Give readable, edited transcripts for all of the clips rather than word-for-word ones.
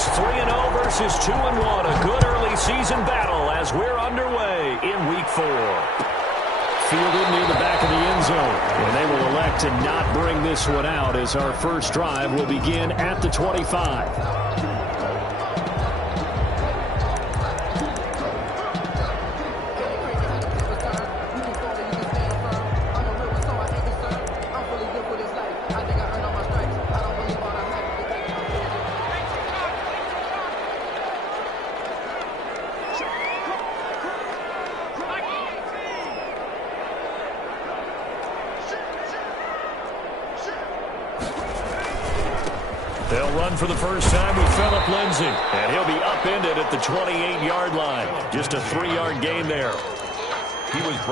It's 3-0 versus 2-1. A good early season battle as we're underway in Week 4. Fielded near the back of the end zone. And they will elect to not bring this one out as our first drive will begin at the 25. They'll run for the first time with Phillip Lindsay. And he'll be upended at the 28-yard line. Just a 3-yard gain there.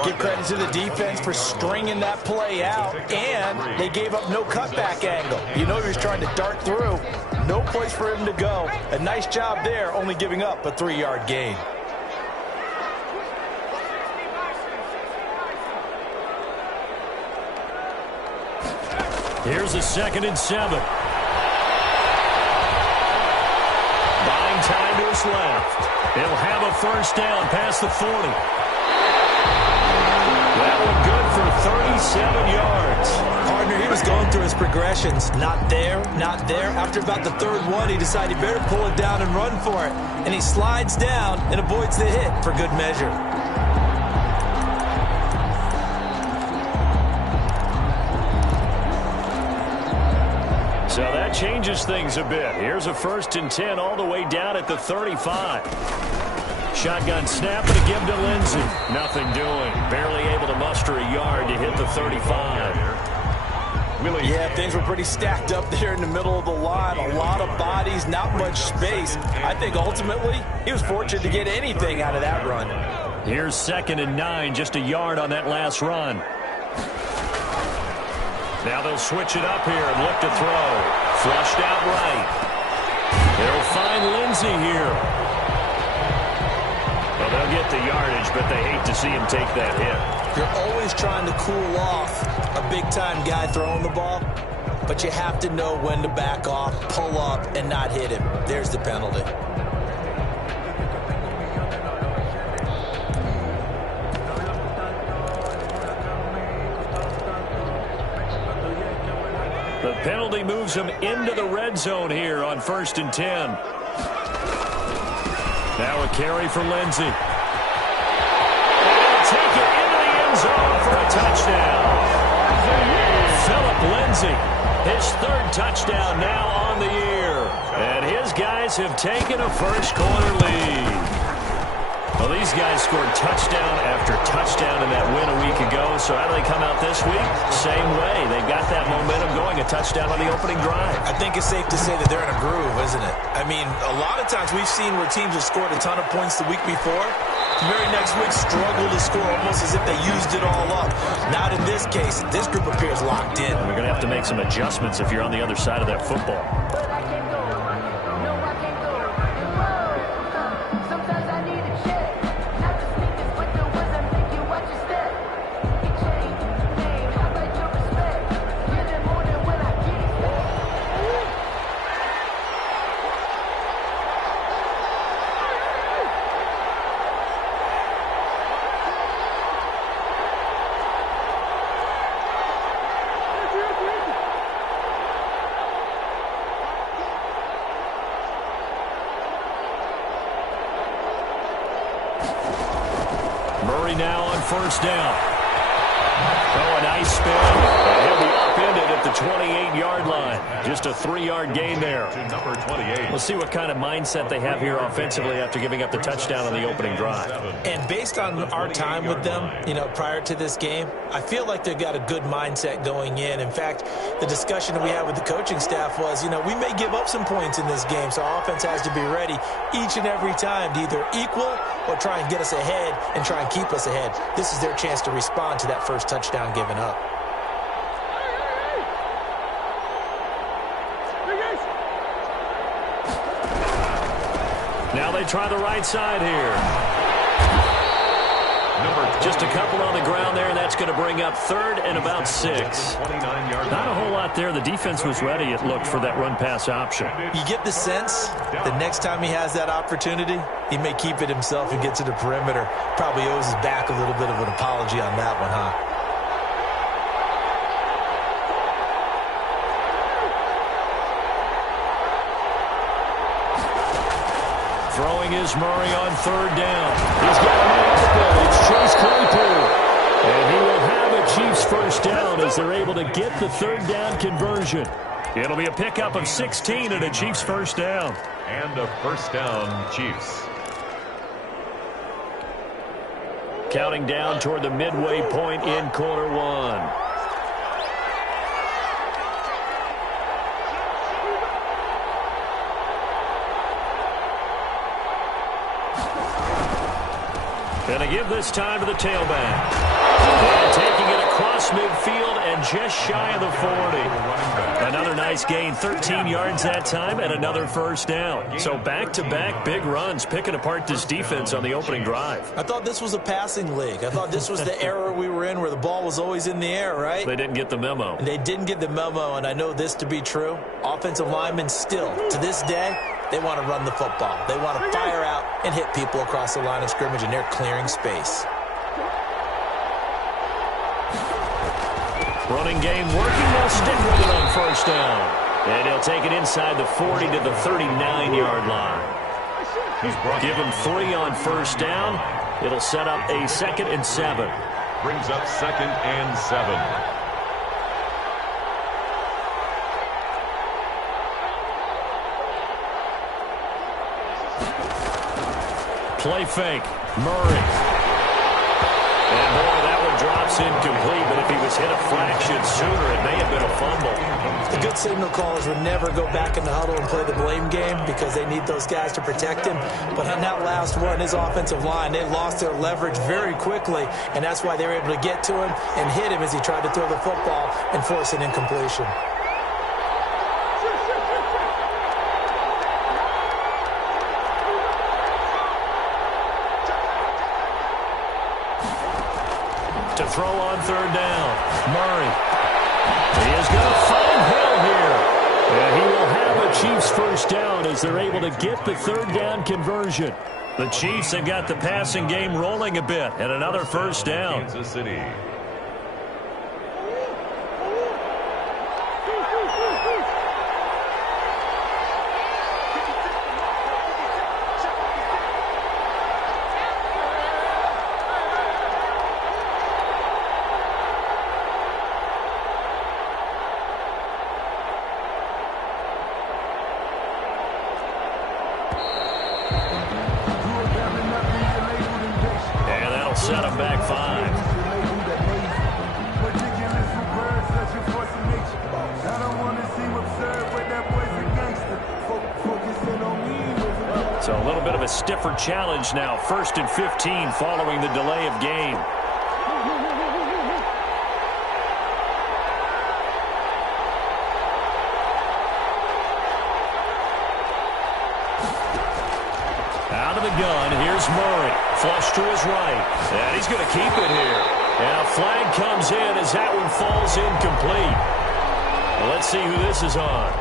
Give credit to the defense for stringing that play out, and they gave up no cutback angle. You know he was trying to dart through. No place for him to go. A nice job there, only giving up a 3-yard gain. Here's a 2nd and 7. Buying time to his left. He'll have a first down past the 40. That one good for 37 yards. Partner, he was going through his progressions. Not there, not there. After about the 3rd one, he decided he better pull it down and run for it. And he slides down and avoids the hit for good measure. So that changes things a bit. Here's a 1st and 10 all the way down at the 35. Shotgun snap to give to Lindsay. Nothing doing. Barely able to muster a yard to hit the 35. Yeah, things were pretty stacked up there in the middle of the line. A lot of bodies, not much space. I think ultimately he was fortunate to get anything out of that run. Here's 2nd and 9, just a yard on that last run. Now they'll switch it up here and look to throw. Flushed out right. They'll find Lindsay here. Well, they'll get the yardage, but they hate to see him take that hit. You're always trying to cool off a big-time guy throwing the ball, but you have to know when to back off, pull up, and not hit him. There's the penalty. The penalty moves him into the red zone here on 1st and 10. Now a carry for Lindsay. And he'll take it into the end zone for a touchdown. Phillip Lindsay, his 3rd touchdown now on the year. And his guys have taken a first-quarter lead. Well, these guys scored touchdown after touchdown in that win a week ago. So how do they come out this week? Same way. They've got that momentum going, a touchdown on the opening drive. I think it's safe to say that they're in a groove, isn't it? I mean, a lot of times we've seen where teams have scored a ton of points the week before. The very next week struggle to score almost as if they used it all up. Not in this case. This group appears locked in. You're going to have to make some adjustments if you're on the other side of that football. Murray now on 1st down. Oh, a nice spin. And he'll be upended at the 28-yard line. Just a 3-yard gain there. Number 28. We'll see what kind of mindset they have here offensively after giving up the touchdown on the opening drive. And based on our time with them, prior to this game, I feel like they've got a good mindset going in. In fact, the discussion that we had with the coaching staff was, we may give up some points in this game, so our offense has to be ready each and every time to either equal or try and get us ahead and try and keep us ahead. This is their chance to respond to that first touchdown given up. Now they try the right side here. Just a couple on the ground there, and that's going to bring up third and about 6. Not a whole lot there. The defense was ready, it looked, for that run-pass option. You get the sense the next time he has that opportunity, he may keep it himself and get to the perimeter. Probably owes his back a little bit of an apology on that one, huh? Throwing is Murray on third down. He's got a man open. It's Chase Claypool. And he will have a Chiefs first down as they're able to get the third down conversion. It'll be a pickup of 16 and a Chiefs first down. And a first down, Chiefs. Counting down toward the midway point in quarter one. Going to give this time to the tailback. And taking it across midfield and just shy of the 40. Another nice gain, 13 yards that time, and another first down. So back-to-back big runs, picking apart this defense on the opening drive. I thought this was a passing league. I thought this was the era we were in where the ball was always in the air, right? They didn't get the memo. And they didn't get the memo, and I know this to be true. Offensive linemen still, to this day, they want to run the football. They want to fire out and hit people across the line of scrimmage, and they're clearing space. Running game working. They'll stick with it on first down. And he'll take it inside the 40 to the 39-yard line. Give him 3 on first down. It'll set up a 2nd and 7. Brings up 2nd and 7. Play fake. Murray. And boy, that one drops incomplete, but if he was hit a fraction sooner, it may have been a fumble. The good signal callers would never go back in the huddle and play the blame game because they need those guys to protect him. But on that last one, his offensive line, they lost their leverage very quickly, and that's why they were able to get to him and hit him as he tried to throw the football and force an incompletion. To throw on third down. Murray. He is going to find Hill here. And he will have a Chiefs first down as they're able to get the third down conversion. The Chiefs have got the passing game rolling a bit, and another first down. Kansas City. Set him back 5. So a little bit of a stiffer challenge now. 1st and 15 following the delay of game. Out of the gun, here's Murray. Flush to his right. And he's going to keep it here. And a flag comes in as that one falls incomplete. Well, let's see who this is on.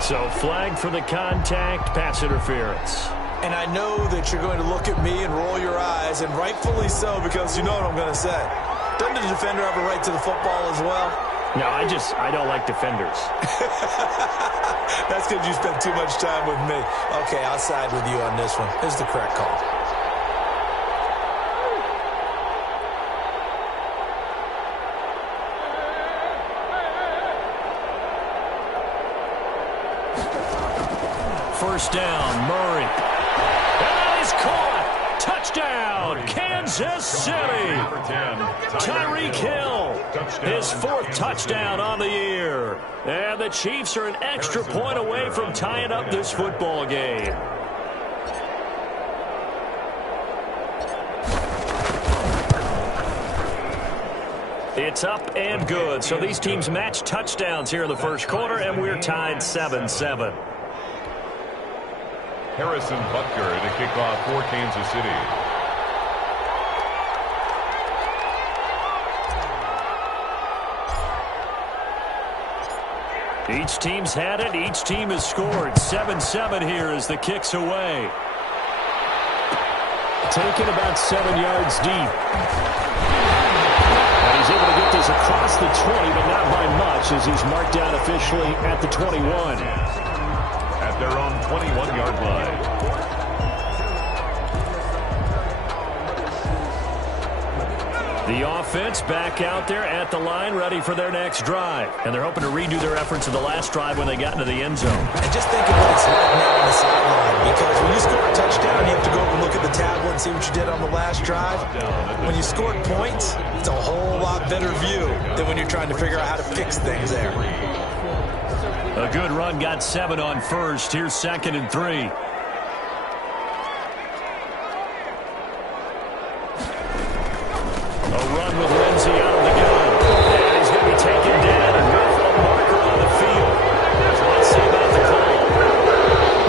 So flag for the contact, pass interference. And I know that you're going to look at me and roll your eyes, and rightfully so, because you know what I'm going to say. Doesn't the defender have a right to the football as well? No, I don't like defenders. That's because you spent too much time with me. Okay, I'll side with you on this one. This is the correct call. First down, Murray. And he's caught. Touchdown, Kansas City. Tyreek Hill, his 4th touchdown on the year. And the Chiefs are an extra point away from tying up this football game. It's up and good. So these teams match touchdowns here in the first quarter, and we're tied 7-7. Harrison Butker to kick off for Kansas City. Each team's had it. Each team has scored. 7-7 here as the kick's away. Taken about 7 yards deep. And he's able to get this across the 20, but not by much as he's marked down officially at the 21. At their own 21-yard line. The offense back out there at the line, ready for their next drive. And they're hoping to redo their efforts of the last drive when they got into the end zone. And just think of what it's like now on the sideline. Because when you score a touchdown, you have to go over and look at the tablet and see what you did on the last drive. When you scored points, it's a whole lot better view than when you're trying to figure out how to fix things there. A good run, got 7 on first. Here's 2nd and 3. With Lindsey out of the gun. And he's going to be taken down and with a marker on the field. So let's see about the call.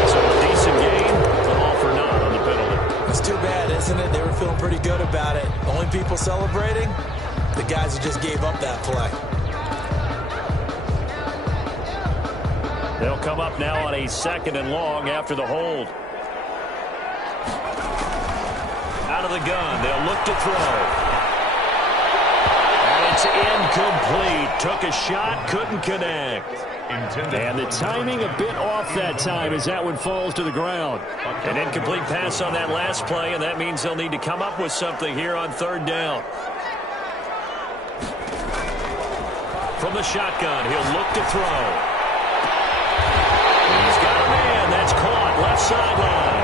So a decent gain, but all for naught on the penalty. It's too bad, isn't it? They were feeling pretty good about it. Only people celebrating, the guys who just gave up that play. They'll come up now on a 2nd and long after the hold. Out of the gun, they'll look to throw. It's incomplete. Took a shot, couldn't connect. And the timing a bit off that time as that one falls to the ground. An incomplete pass on that last play, and that means they'll need to come up with something here on 3rd down. From the shotgun, he'll look to throw. He's got a man. That's caught. Left sideline.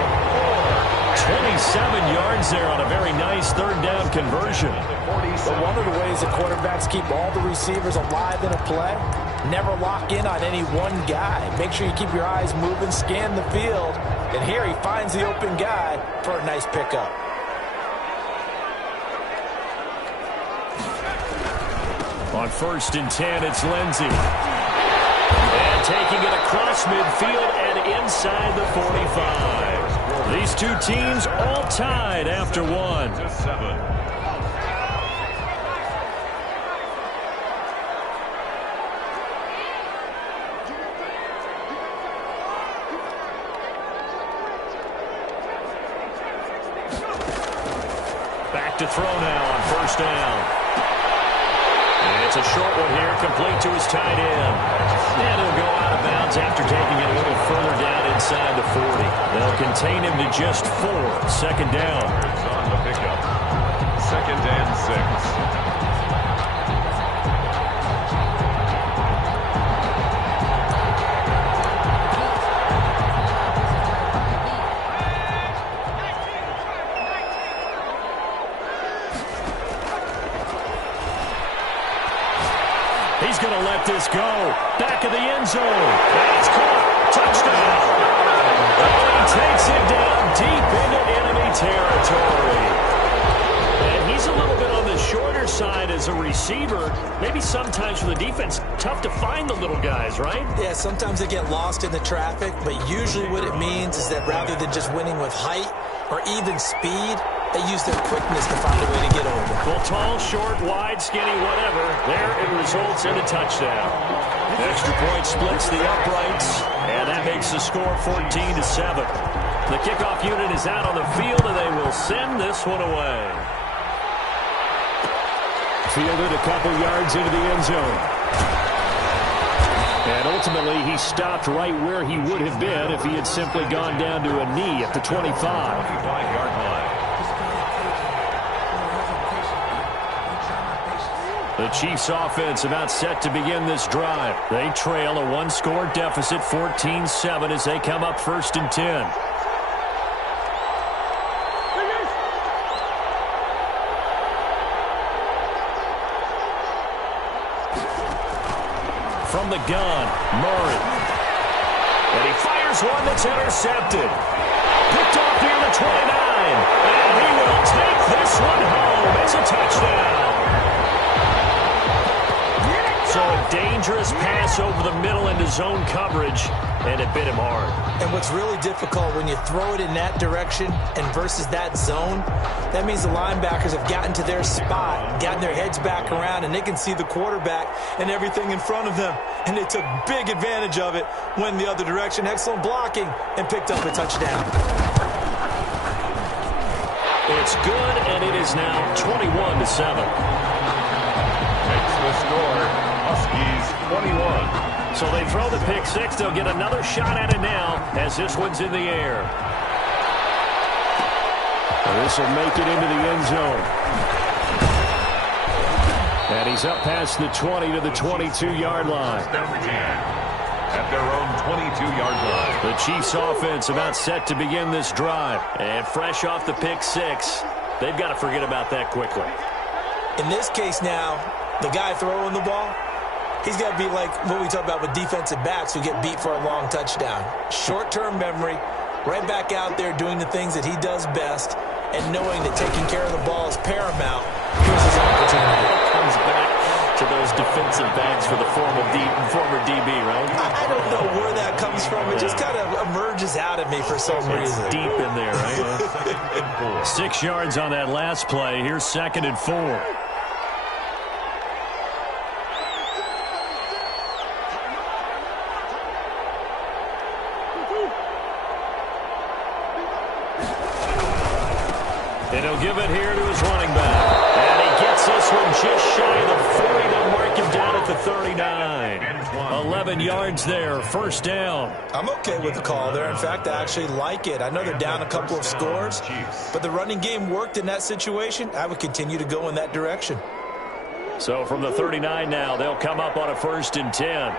27 yards there on a very nice 3rd down conversion. But one of the ways that quarterbacks keep all the receivers alive in a play, never lock in on any one guy. Make sure you keep your eyes moving, scan the field. And here he finds the open guy for a nice pickup. On 1st and 10, it's Lindsey. And taking it across midfield and inside the 45. These two teams all tied after one. Back to throw now on 1st down. And it's a short one here, complete to his tight end. And he'll go out of bounds after taking it a little further down inside the 40. They'll contain him to just 4. 2nd down. On the pickup. 2nd and 6. He's going to let this go. Back of the end zone. That's caught. Touchdown. Oh, he takes it down deep into enemy territory. And he's a little bit on the shorter side as a receiver. Maybe sometimes for the defense, tough to find the little guys, right? Yeah, sometimes they get lost in the traffic, but usually what it means is that rather than just winning with height or even speed, they use their quickness to find a way to get over. Well, tall, short, wide, skinny, whatever. There it results in a touchdown. Extra point splits the uprights, and that makes the score 14-7. The kickoff unit is out on the field, and they will send this one away. Fielded a couple yards into the end zone. And ultimately, he stopped right where he would have been if he had simply gone down to a knee at the 25. 25-yard line. The Chiefs offense about set to begin this drive. They trail a 1-score deficit, 14-7, as they come up 1st and 10. From the gun, Murray. And he fires one that's intercepted. Picked off near the 29. And he will take this one home. It's a touchdown. So a dangerous pass over the middle into zone coverage, and it bit him hard. And what's really difficult when you throw it in that direction and versus that zone, that means the linebackers have gotten to their spot, gotten their heads back around, and they can see the quarterback and everything in front of them. And they took big advantage of it, went the other direction, excellent blocking, and picked up a touchdown. It's good, and it is now 21-7. Makes the score. Huskies 21. So they throw the pick six. They'll get another shot at it now as this one's in the air. And this will make it into the end zone. And he's up past the 20 to the 22-yard line. At their own 22-yard line. The Chiefs offense about set to begin this drive. And fresh off the pick six, they've got to forget about that quickly. In this case now, the guy throwing the ball, he's got to be like what we talk about with defensive backs who get beat for a long touchdown. Short-term memory, right back out there doing the things that he does best, and knowing that taking care of the ball is paramount. Here's his opportunity. Comes back to those defensive backs for the former DB, right? I don't know where that comes from. It just kind of emerges out of me for some reason. Deep in there, right? 6 yards on that last play. Here's 2nd and 4. And he'll give it here to his running back. And he gets this one just shy of the 40. They'll mark him down at the 39. 11 yards there, first down. I'm okay with the call there. In fact, I actually like it. I know they're down a couple of scores, but the running game worked in that situation. I would continue to go in that direction. So from the 39 now, they'll come up on a 1st and 10.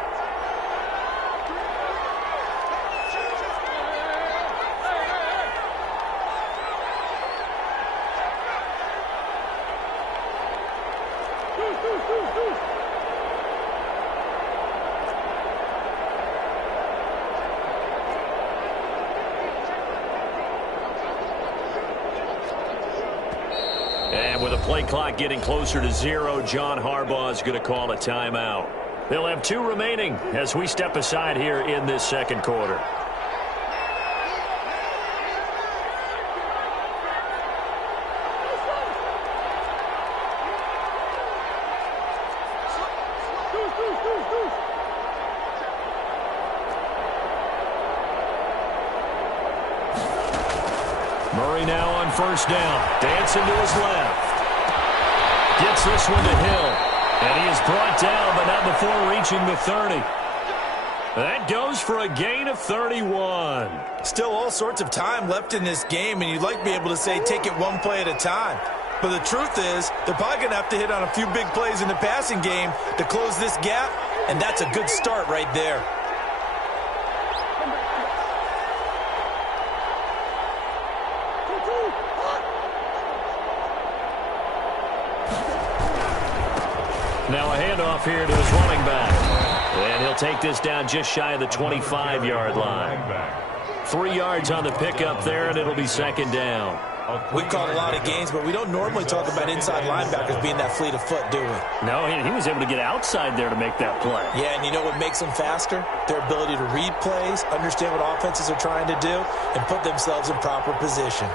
And with the play clock getting closer to 0, John Harbaugh is going to call a timeout. They'll have 2 remaining as we step aside here in this 2nd quarter. Murray now on 1st down. Dancing to his left. Gets this one to Hill. And he is brought down, but not before reaching the 30. That goes for a gain of 31. Still all sorts of time left in this game, and you'd like to be able to say take it one play at a time. But the truth is, they're probably going to have to hit on a few big plays in the passing game to close this gap, and that's a good start right there. Now a handoff here to his running back. And he'll take this down just shy of the 25-yard line. 3 yards on the pickup there, and it'll be 2nd down. We've called a lot of games, but we don't normally talk about inside linebackers being that fleet of foot, do we? No, he was able to get outside there to make that play. Yeah, and you know what makes them faster? Their ability to read plays, understand what offenses are trying to do, and put themselves in proper position.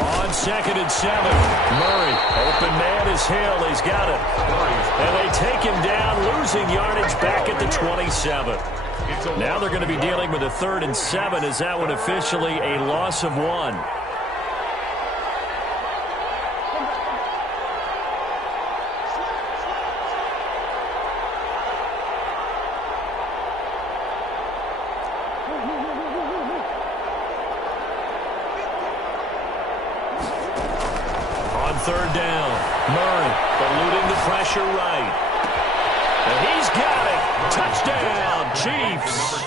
On 2nd and 7, Murray, open man is Hill. He's got it. And they take him down, losing yardage back at the 27. Now they're going to be dealing with a 3rd and 7. Is that one officially a loss of 1? On 3rd down, Murray eluding the pressure right. And he's got it. Touchdown, Chiefs.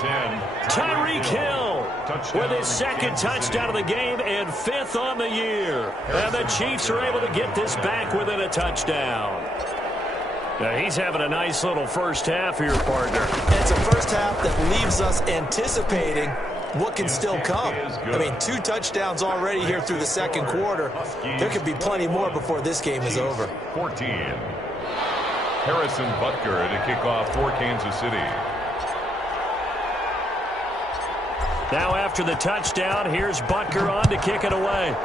Tyreek Hill with his 2nd touchdown of the game and 5th on the year. And the Chiefs are able to get this back within a touchdown. Now he's having a nice little first half here, partner. And it's a first half that leaves us anticipating what can still come. I mean, 2 touchdowns already here through the second quarter. There could be plenty more before this game is over. 14. Harrison Butker to kick off for Kansas City. Now after the touchdown, here's Butker on to kick it away.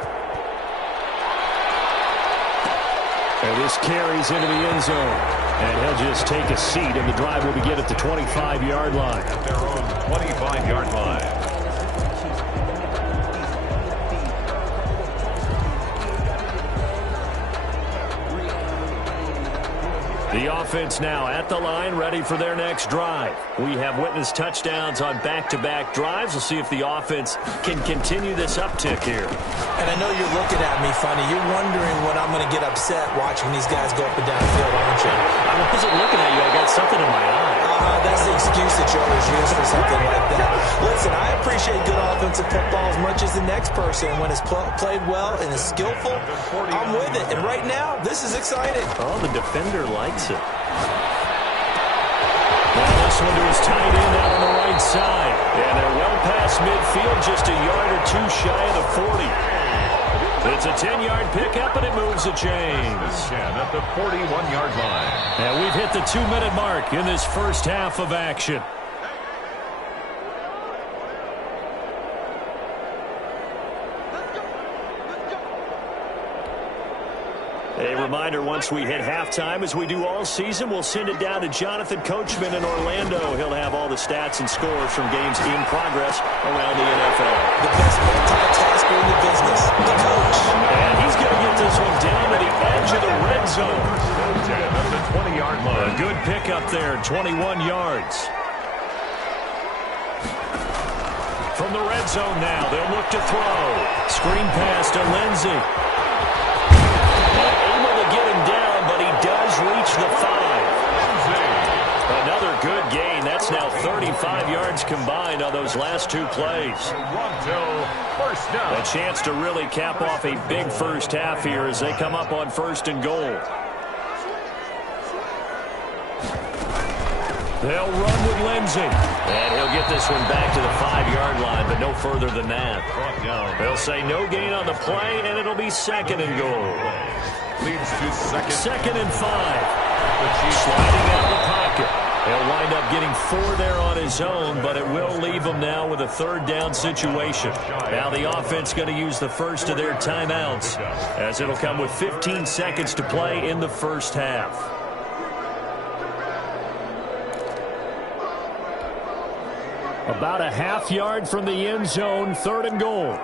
And this carries into the end zone. And he'll just take a seat, and the drive will begin at the 25-yard line. At their own 25-yard line. The offense now at the line, ready for their next drive. We have witnessed touchdowns on back-to-back drives. We'll see if the offense can continue this uptick here. And I know you're looking at me funny. You're wondering when I'm going to get upset watching these guys go up and down the field, aren't you? I wasn't looking at you. I got something in my eye. That's the excuse that you always use for something like that. Listen, I appreciate good offensive football as much as the next person. When it's played well and is skillful, I'm with it. And right now, this is exciting. Oh, the defender likes it. Now this one to his tight end out on the right side. And they're well past midfield, just a yard or two shy of the 40. It's a 10-yard pickup, and it moves the chains. 10 at the 41-yard line. And we've hit the 2-minute mark in this first half of action. A reminder, once we hit halftime, as we do all season, we'll send it down to Jonathan Coachman in Orlando. He'll have all the stats and scores from games in progress around the NFL. The best multitasker in the business, the coach. And he's going to get this one down to the edge of the red zone. 10 at the 20-yard line. A good pickup there, 21 yards. From the red zone now, they'll look to throw. Screen pass to Lindsey. Get him down, but he does reach the 5. Another good gain. That's now 35 yards combined on those last 2 plays. First down. A chance to really cap off a big first half here as they come up on 1st and goal. They'll run with Lindsey. And he'll get this one back to the 5-yard line, but no further than that. They'll say no gain on the play, and it'll be 2nd and goal. Leads to second and 5. Sliding out of the pocket. He'll wind up getting 4 there on his own, but it will leave him now with a 3rd down situation. Now the offense going to use the first of their timeouts, as it'll come with 15 seconds to play in the first half. About a half yard from the end zone, 3rd and goal.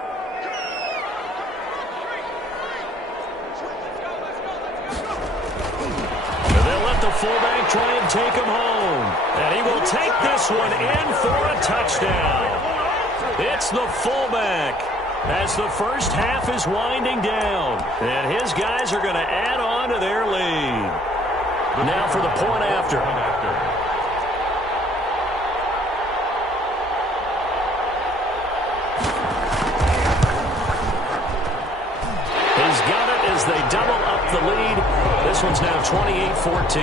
Fullback try and take him home. And he will take this one in for a touchdown. It's the fullback as the first half is winding down. And his guys are going to add on to their lead. Now for the point after. He's got it as they double up the lead. This one's now 28-14.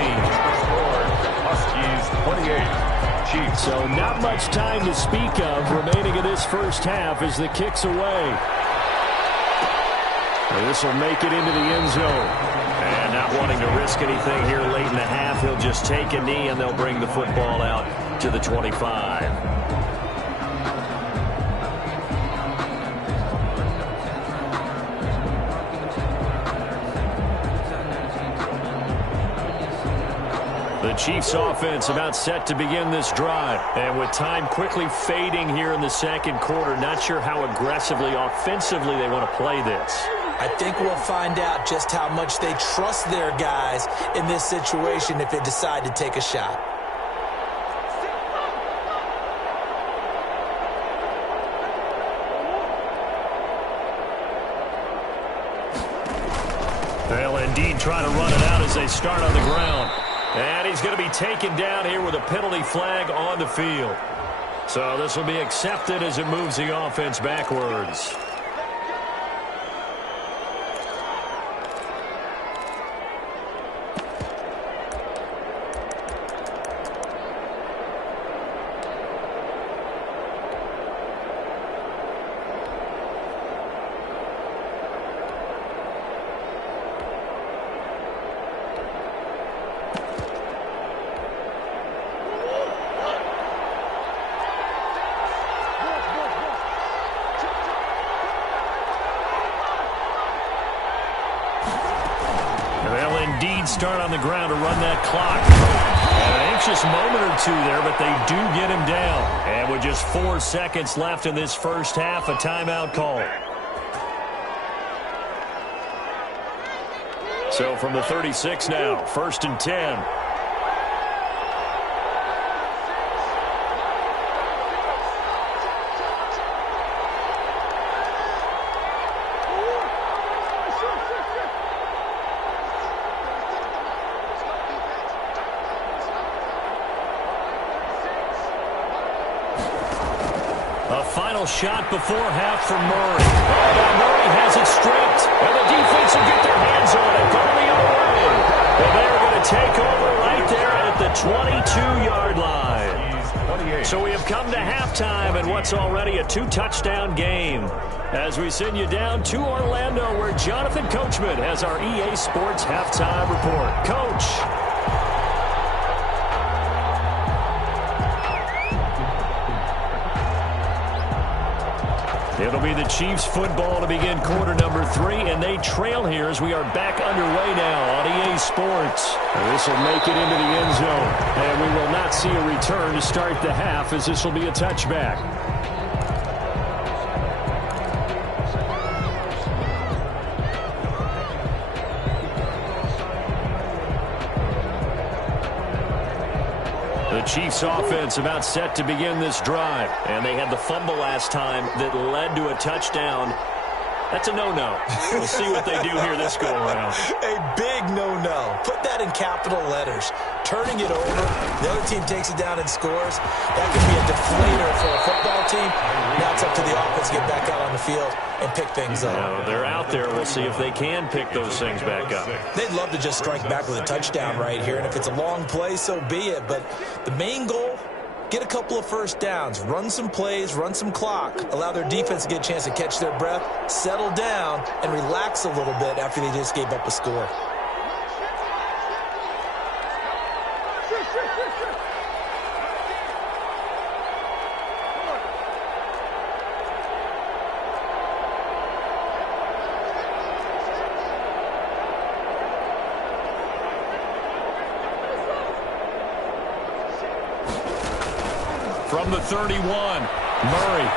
Huskies 28. Chiefs. So not much time to speak of remaining in this first half as the kick's away. And this will make it into the end zone. And not wanting to risk anything here late in the half, he'll just take a knee and they'll bring the football out to the 25. The Chiefs offense about set to begin this drive. And with time quickly fading here in the second quarter, not sure how aggressively, offensively they want to play this. I think we'll find out just how much they trust their guys in this situation if they decide to take a shot. They'll indeed try to run it out as they start on the ground. And he's going to be taken down here with a penalty flag on the field. So this will be accepted as it moves the offense backwards. start on the ground to run that clock. An anxious moment or two there, but they do get him down. And with just 4 seconds left in this first half, a timeout call. So from the 36 now, 1st and 10. Shot before half from Murray. Oh, now Murray has it stripped, and the defense will get their hands on it. Going the other way. Well, they're going to take over right there at the 22-yard line. So we have come to halftime in what's already a 2-touchdown game. As we send you down to Orlando, where Jonathan Coachman has our EA Sports halftime report. Coach. It'll be the Chiefs football to begin quarter number 3, and they trail here as we are back underway now on EA Sports. This will make it into the end zone, and we will not see a return to start the half, as this will be a touchback. The Chiefs offense about set to begin this drive. And they had the fumble last time that led to a touchdown. That's a no-no. We'll see what they do here this go-around. A big no-no. Put that in capital letters. Turning it over, the other team takes it down and scores. That could be a deflator for a football team. Now it's up to the offense to get back out on the field and pick things up. They're out there. We'll see if they can pick those things back up. They'd love to just strike back with a touchdown right here, and if it's a long play, so be it. But the main goal, get a couple of first downs, run some plays, run some clock, allow their defense to get a chance to catch their breath, settle down, and relax a little bit after they just gave up a score. From the 31, Murray.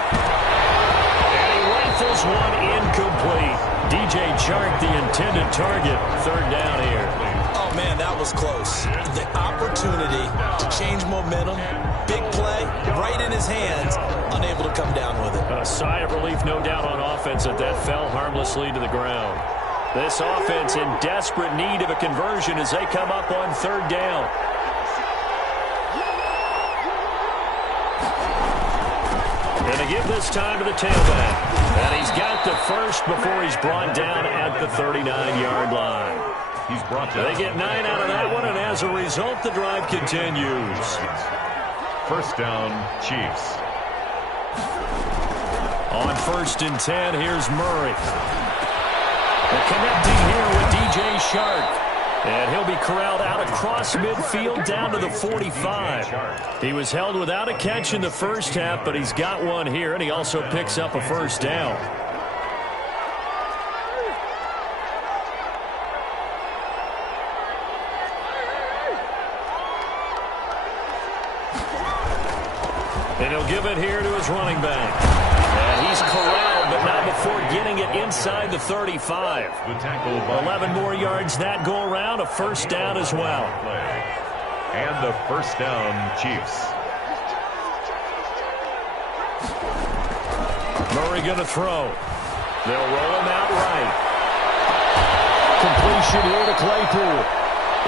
And he rifles one incomplete. DJ Chark, the intended target. 3rd down here. Oh, man, that was close. The opportunity to change momentum, big play, right in his hands, unable to come down with it. A sigh of relief, no doubt, on offense that fell harmlessly to the ground. This offense in desperate need of a conversion as they come up on 3rd down. And to give this time to the tailback. And he's got the first before he's brought down at the 39-yard line. He's brought down. They get 9 out of that one, and as a result, the drive continues. 1st down, Chiefs. On 1st and 10, here's Murray. They're connecting here with DJ Chark. And he'll be corralled out across midfield down to the 45. He was held without a catch in the first half, but he's got one here, and he also picks up a 1st down. And he'll give it here to his running back. And he's corralled, but not before getting it inside the 35. 11 more yards that go around, a 1st down as well. And the 1st down, Chiefs. Murray going to throw. They'll roll him out right. Completion here to Claypool.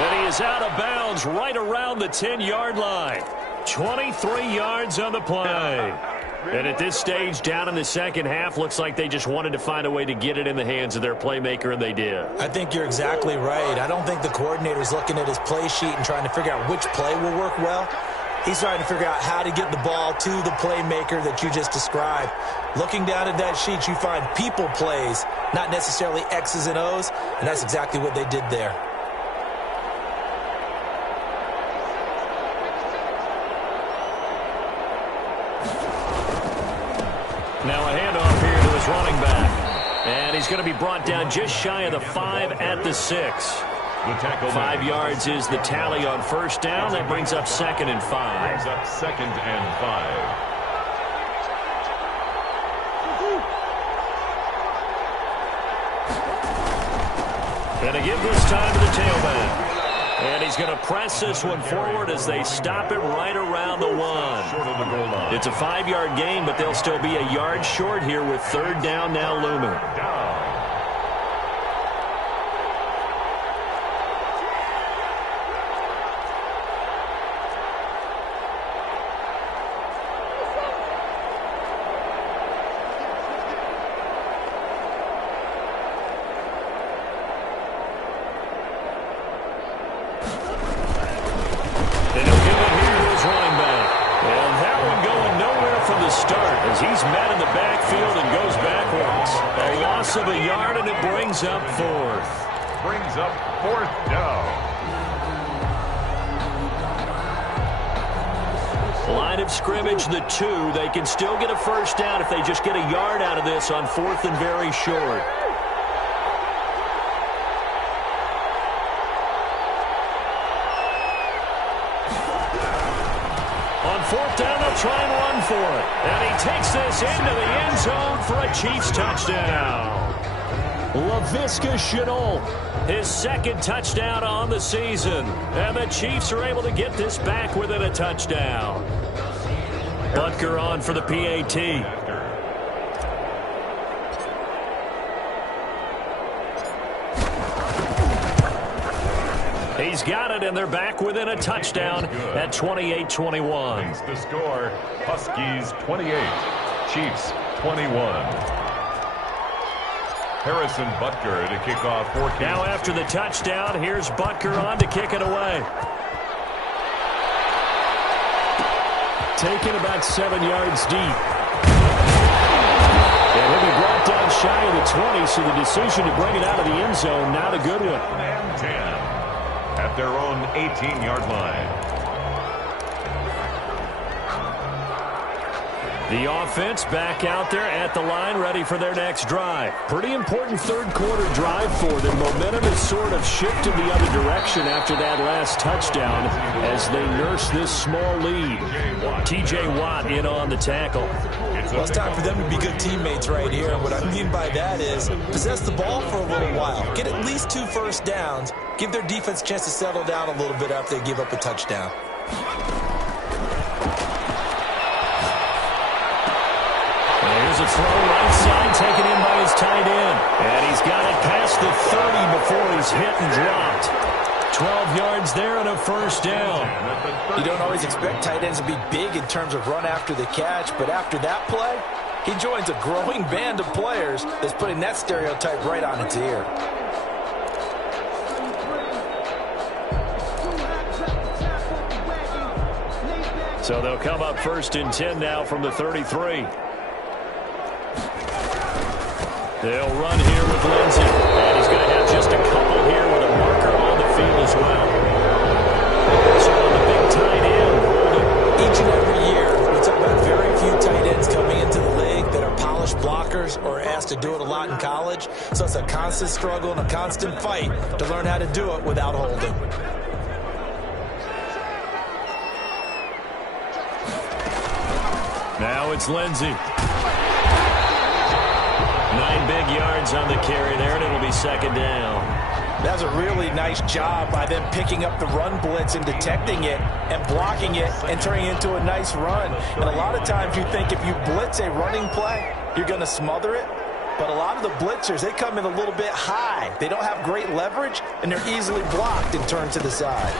And he is out of bounds right around the 10-yard line. 23 yards on the play. And at this stage, down in the second half, looks like they just wanted to find a way to get it in the hands of their playmaker, and they did. I think you're exactly right. I don't think the coordinator's looking at his play sheet and trying to figure out which play will work well. He's trying to figure out how to get the ball to the playmaker that you just described. Looking down at that sheet, you find people plays, not necessarily X's and O's, and that's exactly what they did there. Now a handoff here to his running back. And he's going to be brought down just shy of the 5 at the 6. The tackle 5 yards is the tally on first down. That brings up 2nd and 5. Brings up 2nd and 5. And to give this time to the tailback. And he's going to press this one forward as they stop it right around the 1. Short of the goal line. It's a 5-yard gain, but they'll still be a yard short here with 3rd down now looming. Down. He's met in the backfield and goes backwards. A loss of a yard, and it brings up 4th. Brings up 4th down. Line of scrimmage, the 2. They can still get a first down if they just get a yard out of this on 4th and very short. On 4th down, they'll try and run for it. And he takes this into the end zone for a Chiefs touchdown. Laviska Shenault, his 2nd touchdown on the season. And the Chiefs are able to get this back within a touchdown. Butker on for the PAT. He's got it, and they're back within a touchdown at 28-21. Makes the score, Huskies 28, Chiefs 21. Harrison Butker to kick off for Kansas. Now after the touchdown, here's Butker on to kick it away. Taken about 7 yards deep. And he'll be brought down shy of the 20, so the decision to bring it out of the end zone, not a good one. And 10. At their own 18-yard line. The offense back out there at the line, ready for their next drive. Pretty important third-quarter drive for them. Momentum has sort of shifted the other direction after that last touchdown as they nurse this small lead. T.J. Watt in on the tackle. Well, it's time for them to be good teammates right here. And what I mean by that is possess the ball for a little while. Get at least 2 first downs. Give their defense a chance to settle down a little bit after they give up a touchdown. Here's a throw right side, taken in by his tight end. And he's got it past the 30 before he's hit and dropped. 12 yards there and a first down. You don't always expect tight ends to be big in terms of run after the catch, but after that play, he joins a growing band of players that's putting that stereotype right on its ear. So they'll come up 1st and 10 now from the 33. They'll run here with Lindsey. And he's going to have just a couple here with a marker on the field as well. So on the big tight end. Each and every year, we talk about very few tight ends coming into the league that are polished blockers or asked to do it a lot in college. So it's a constant struggle and a constant fight to learn how to do it without holding. Now it's Lindsey. 9 big yards on the carry there, and it'll be 2nd down. That's a really nice job by them picking up the run blitz and detecting it and blocking it and turning it into a nice run. And a lot of times you think if you blitz a running play, you're going to smother it. But a lot of the blitzers, they come in a little bit high. They don't have great leverage, and they're easily blocked and turned to the side.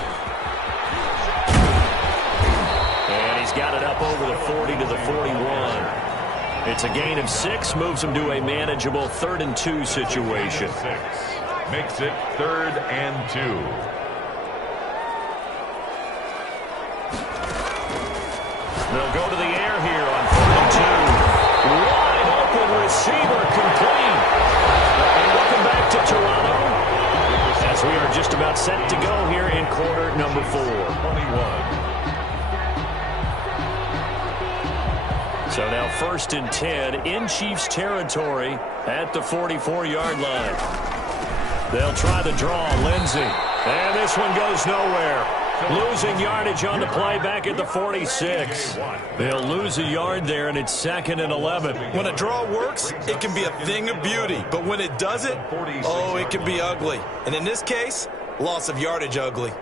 And he's got it up over the 40 to the 41. It's a gain of 6, moves him to a manageable 3rd and 2 situation. 6 makes it 3rd and 2. They'll go to the air here on 3rd and 2. Wide open receiver complete. And welcome back to Toronto as we are just about set to go here in quarter number 4. 21. So now 1st and 10 in Chiefs territory at the 44-yard line. They'll try the draw. Lindsey And this one goes nowhere. Losing yardage on the play back at the 46. They'll lose a yard there, and it's 2nd and 11. When a draw works, it can be a thing of beauty. But when it doesn't, oh, it can be ugly. And in this case, loss of yardage ugly.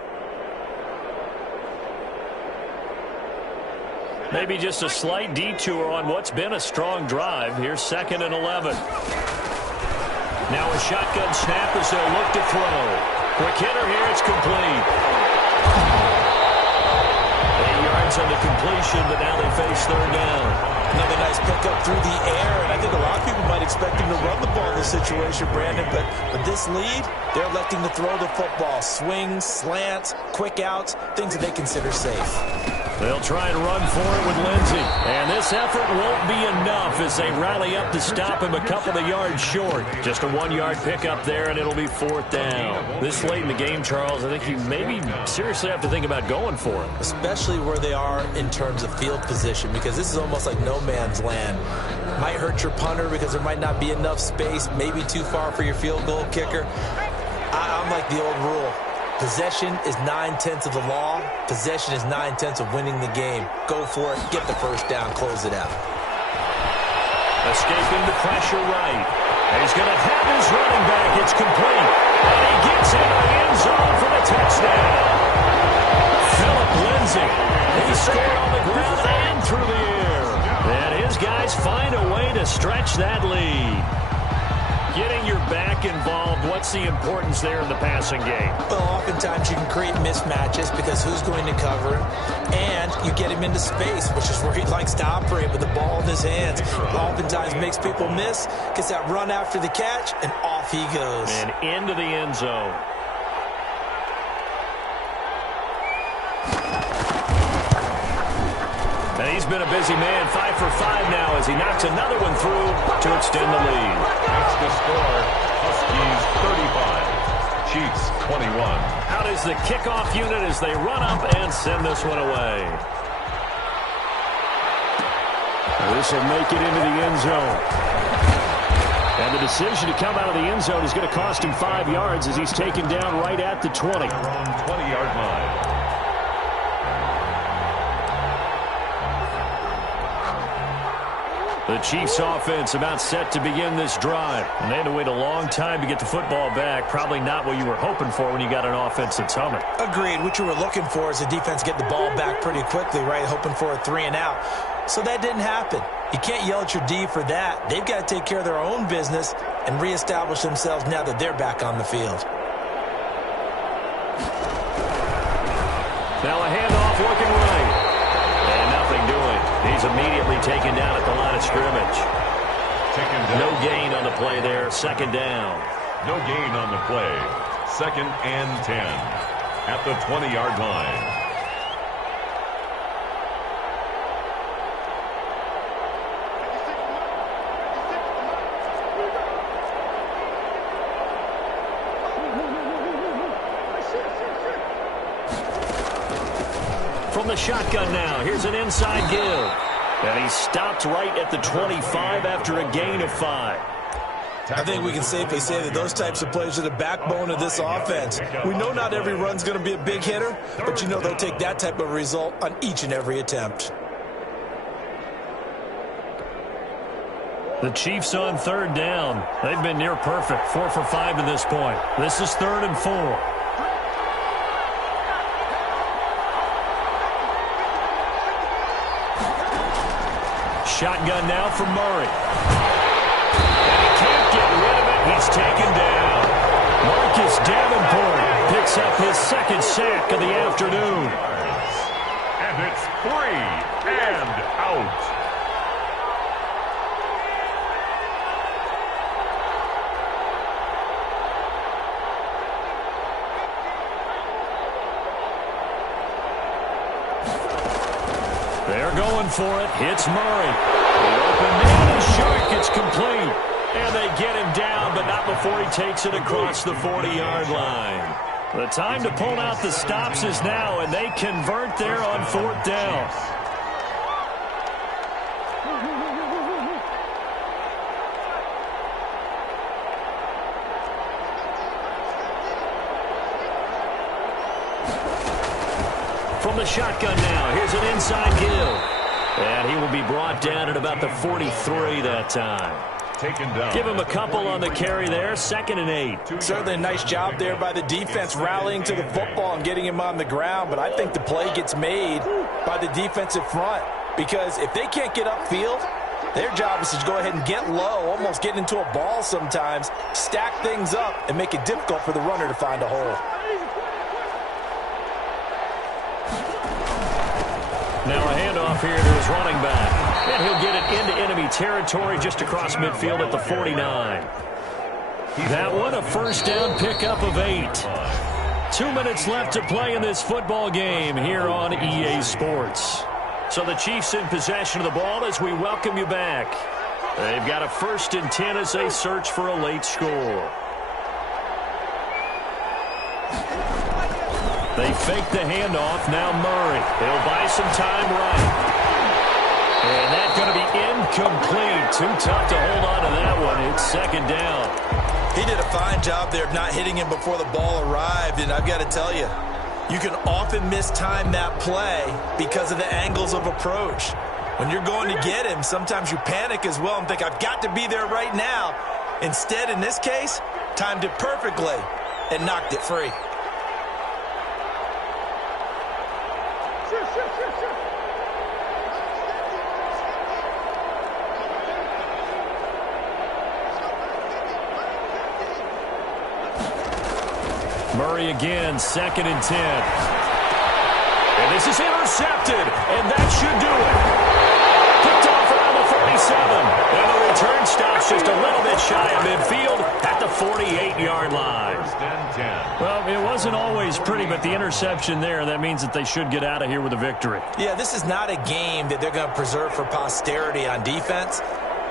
Maybe just a slight detour on what's been a strong drive. Here's 2nd and 11. Now a shotgun snap as they'll look to throw. Quick hitter here, it's complete. 8 yards on the completion, but now they face 3rd down. Another nice pickup through the air, and I think a lot of people might expect him to run the ball in this situation, Brandon, but with this lead, they're electing to throw the football. Swings, slants, quick outs, things that they consider safe. They'll try and run for it with Lindsey. And this effort won't be enough as they rally up to stop him a couple of yards short. Just a 1-yard pickup there, and it'll be 4th down. This late in the game, Charles, I think you maybe seriously have to think about going for it. Especially where they are in terms of field position, because this is almost like no man's land. Might hurt your punter because there might not be enough space, maybe too far for your field goal kicker. I'm like the old rule. Possession is 9/10 of the law. Possession is 9/10 of winning the game. Go for it. Get the first down. Close it out. Escaping the pressure right. And he's going to have his running back. It's complete. And he gets into the end zone for the touchdown. Philip Lindsay. He scored on the ground and through the air. And his guys find a way to stretch that lead. Getting your back involved, what's the importance there in the passing game? Well, oftentimes you can create mismatches because who's going to cover him, and you get him into space, which is where he likes to operate with the ball in his hands. Oftentimes makes people miss, gets that run after the catch, and off he goes. And into the end zone. And he's been a busy man, 5 for 5 now as he knocks another one through to extend the lead. That's the score. Huskies 35, Chiefs 21. Out is the kickoff unit as they run up and send this one away. This will make it into the end zone. And the decision to come out of the end zone is going to cost him 5 yards as he's taken down right at the 20. Their own 20-yard line. The Chiefs offense about set to begin this drive. And they had to wait a long time to get the football back. Probably not what you were hoping for when you got an offense that's humming. Agreed. What you were looking for is the defense get the ball back pretty quickly, right? Hoping for a 3 and out. So that didn't happen. You can't yell at your D for that. They've got to take care of their own business and reestablish themselves now that they're back on the field. Now a handoff looking right. And nothing doing. He's immediately taken down at the line of scrimmage. No gain on the play there. 2nd down. No gain on the play. 2nd and 10 at the 20-yard line. From the shotgun now, here's an inside give. And he stopped right at the 25 after a gain of 5. I think we can safely say that those types of plays are the backbone of this offense. We know not every run's going to be a big hitter, but you know they'll take that type of result on each and every attempt. The Chiefs on 3rd down. They've been near perfect, 4 for 5 to this point. This is 3rd and 4. Shotgun now for Murray. And he can't get rid of it. He's taken down. Marcus Davenport picks up his 2nd sack of the afternoon. And it's 3 and out. They're going for it. Hits Murray. The open man is short. It's complete. And they get him down, but not before he takes it across the 40-yard line. The time to pull out the stops is now, and they convert there on 4th down. from the shotgun now. Here's an inside give. And he will be brought down at about the 43 that time. Taken down. Give him a couple on the carry there. 2nd and 8. Certainly a nice job there by the defense rallying to the football and getting him on the ground. But I think the play gets made by the defensive front. Because if they can't get upfield, their job is to go ahead and get low, almost get into a ball sometimes, stack things up, and make it difficult for the runner to find a hole. Now a handoff here to his running back. And he'll get it into enemy territory just across midfield at the 49. That one a first down pickup of 8. 2 minutes left to play in this football game here on EA Sports. So the Chiefs in possession of the ball as we welcome you back. They've got a 1st and 10 as they search for a late score. They fake the handoff. Now Murray. He'll buy some time right. And that's going to be incomplete. Too tough to hold on to that one. It's 2nd down. He did a fine job there of not hitting him before the ball arrived. And I've got to tell you, you can often mistime that play because of the angles of approach. When you're going to get him, sometimes you panic as well and think, I've got to be there right now. Instead, in this case, timed it perfectly and knocked it free. Murray again, 2nd and 10. And this is intercepted, and that should do it. Picked off around the 47. And the return stops just a little bit shy of midfield at the 48-yard line. 1st and 10. Well, it wasn't always pretty, but the interception there, that means that they should get out of here with a victory. Yeah, this is not a game that they're going to preserve for posterity on defense.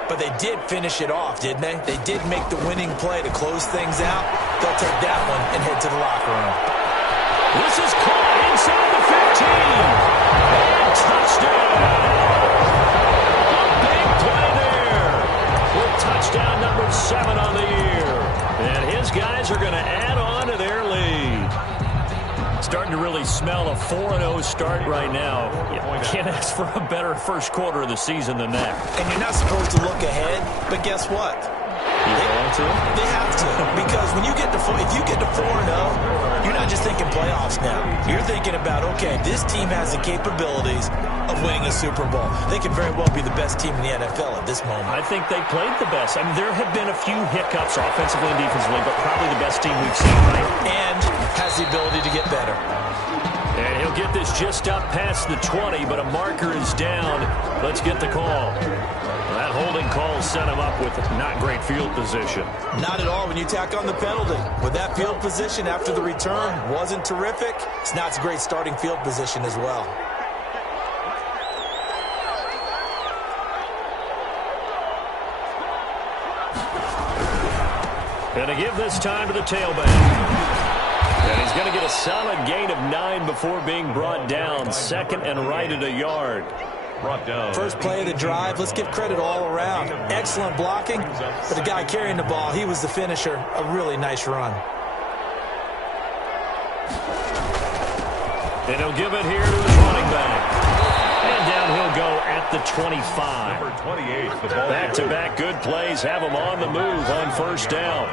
But they did finish it off, didn't they? They did make the winning play to close things out. They'll take that one and head to the locker room. This is caught inside the 15. And touchdown. A big play there. With touchdown number 7 on the year. And his guys are going to add on to their lead. Starting to really smell a 4-0 start right now. You can't ask for a better first quarter of the season than that. And you're not supposed to look ahead, but guess what? They have to. Because when you get to if you get to 4-0, you're not just thinking playoffs now. You're thinking about, okay, this team has the capabilities of winning a Super Bowl. They can very well be the best team in the NFL at this moment. I think they played the best. I mean, there have been a few hiccups offensively and defensively, but probably the best team we've seen, right? And has the ability to get better. And he'll get this just up past the 20, but a marker is down. Let's get the call. That holding call set him up with not great field position. Not at all when you tack on the penalty. With that field position after the return wasn't terrific, it's not a great starting field position as well. And to give this time to the tailback. And he's going to get a solid gain of 9 before being brought down. 2nd and right at a yard. Brought down. First play of the drive, let's give credit all around. Excellent blocking, but the guy carrying the ball, he was the finisher. A really nice run. And he'll give it here to his running back. And down he'll go at the 25. Number 28, the ball. Back-to-back good plays have him on the move on first down.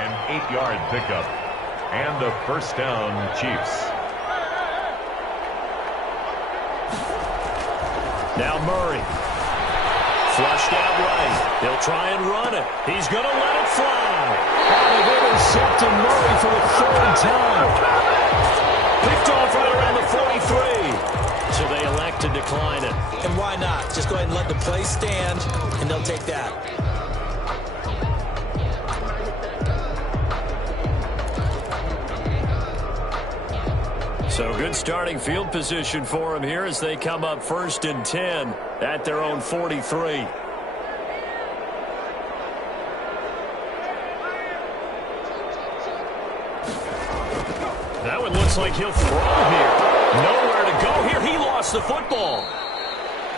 An 8-yard pickup. And a first down, Chiefs. Now Murray. Flushed out right. He'll try and run it. He's going to let it fly. And they've intercepted Murray for the 3rd time. Picked off right around the 43. So they elect to decline it. And why not? Just go ahead and let the play stand, and they'll take that. So good starting field position for them here as they come up 1st and 10 at their own 43. That one looks like he'll throw here. Nowhere to go here. He lost the football.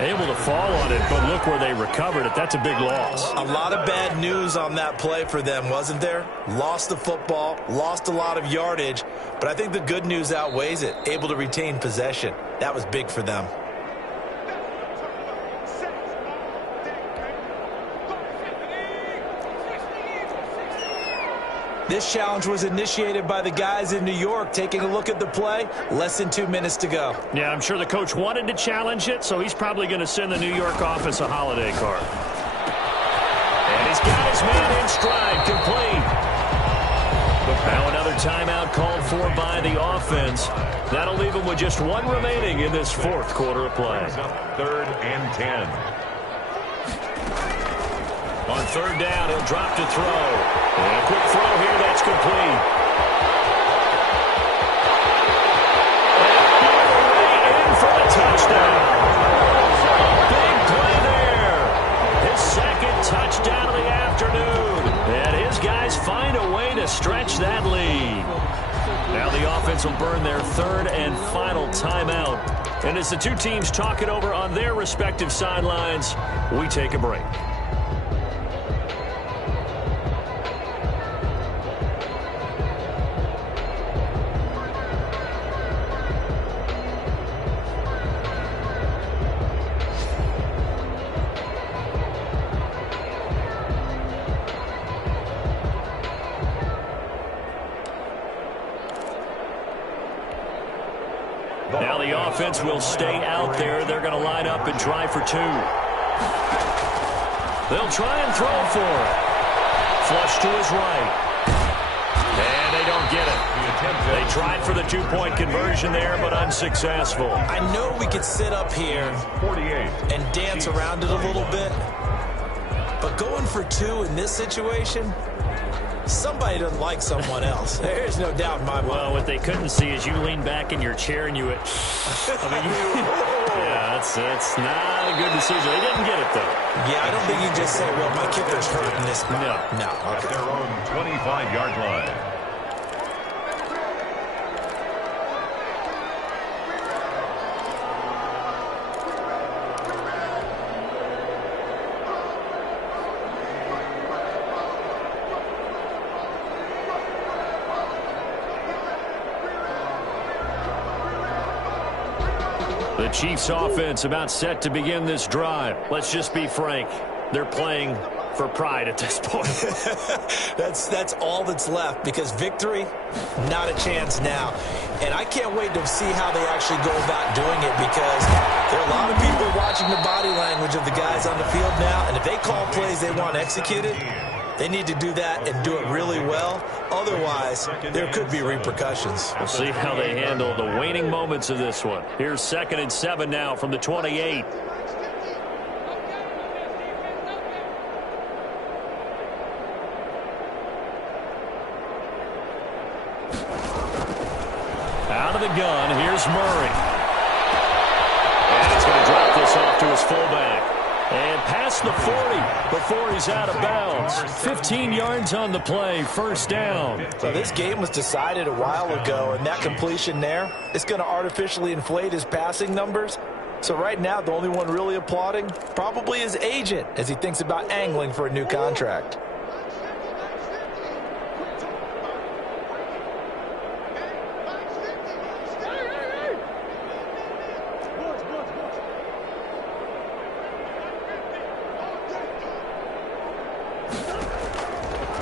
Able to fall on it, but look where they recovered it. That's a big loss. A lot of bad news on that play for them, wasn't there? Lost the football, lost a lot of yardage, but I think the good news outweighs it. Able to retain possession. That was big for them. This challenge was initiated by the guys in New York. Taking a look at the play, less than 2 minutes to go. Yeah, I'm sure the coach wanted to challenge it, so he's probably going to send the New York office a holiday card. And he's got his man in stride, complete. Now another timeout called for by the offense. That'll leave him with just one remaining in this fourth quarter of play. 3rd and 10. On 3rd down, he'll drop to throw. And a quick throw here, that's complete. And in for the touchdown. Big play there. His 2nd touchdown of the afternoon. And his guys find a way to stretch that lead. Now the offense will burn their 3rd and final timeout. And as the two teams talk it over on their respective sidelines, we take a break. Now the offense will stay out there. They're going to line up and try for 2. They'll try and throw for it. Flush to his right. And they don't get it. They tried for the 2-point conversion there, but unsuccessful. I know we could sit up here and dance around it a little bit, but going for 2 in this situation, somebody doesn't like someone else. There's no doubt in my mind. Well, what they couldn't see is you lean back in your chair and you went, yeah, it's not a good decision. They didn't get it, though. Yeah, I don't think you can just say, well, my kicker's hurt in this spot. No. At their own 25-yard line. The Chiefs offense about set to begin this drive. Let's just be frank. They're playing for pride at this point. That's all that's left, because victory, not a chance now. And I can't wait to see how they actually go about doing it, because there are a lot of people watching the body language of the guys on the field now, and if they call plays they want executed, they need to do that and do it really well. Otherwise, there could be repercussions. We'll see how they handle the waning moments of this one. Here's 2nd and 7 now from the 28. Out of the gun, here's Murray. And he's going to drop this off to his fullback. And past the 40 before he's out of bounds. 15 yards on the play, 1st down. So this game was decided a while ago, and that completion there is going to artificially inflate his passing numbers. So right now, the only one really applauding probably his agent as he thinks about angling for a new contract.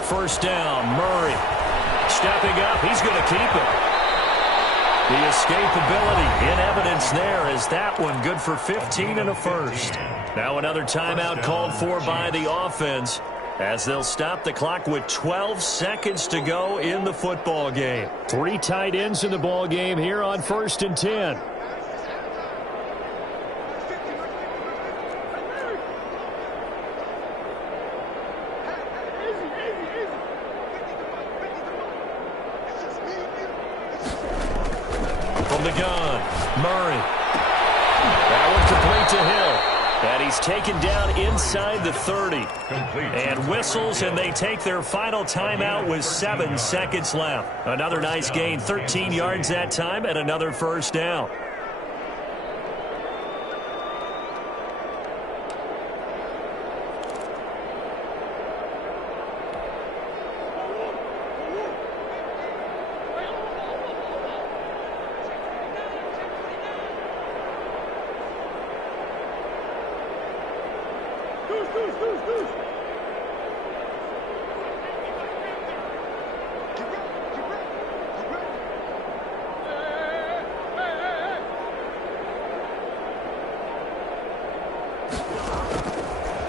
First down, Murray. Stepping up, he's going to keep it. The escapability in evidence there as that one good for 15 and a first. Now another timeout called for by the offense as they'll stop the clock with 12 seconds to go in the football game. 3 tight ends in the ball game here on 1st and 10. From the gun, Murray. That one complete to Hill. And he's taken down inside the 30. And whistles, and they take their final timeout with 7 seconds left. Another nice gain, 13 yards that time, and another 1st down.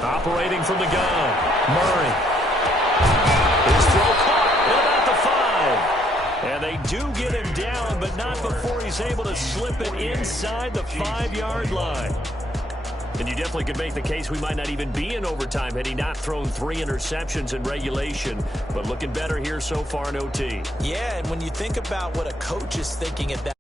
Operating from the gun, Murray. His throw caught at about the 5. And they do get him down, but not before he's able to slip it inside the 5-yard line. And you definitely could make the case we might not even be in overtime had he not thrown 3 interceptions in regulation. But looking better here so far in OT. Yeah, and when you think about what a coach is thinking at that